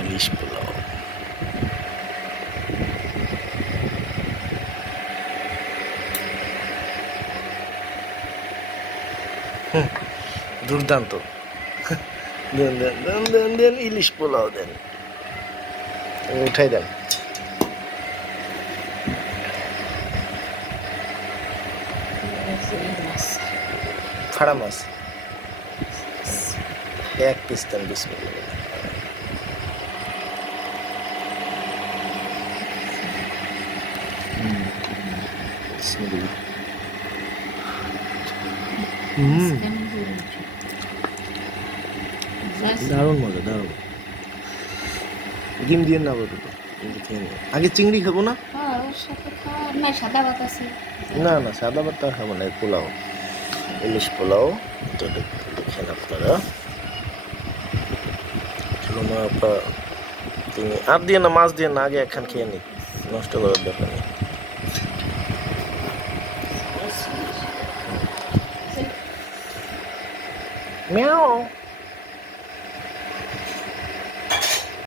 ইলিশ পোলাও। দুর্দান্ত। দেন দেন দেন দেন দেন ইলিশ পোলাও দেন, উঠাই দেন। ফাড়া মাছ এক পিস দেন, বিসমিল্লাহ। দারুণ মজা, দারুণ। ডিম দিয়ে না বলতো, আগে চিংড়ি খাবো না? না না, সাদা ভাত খাবো না, পোলাও, ইলিশ পোলাও। তো দেখেন আপনারা, তিনি আর দিয়ে না, মাছ দিয়ে না, আগে একখান খেয়ে নি, নষ্ট করার দরকার নেই। মিয়াও।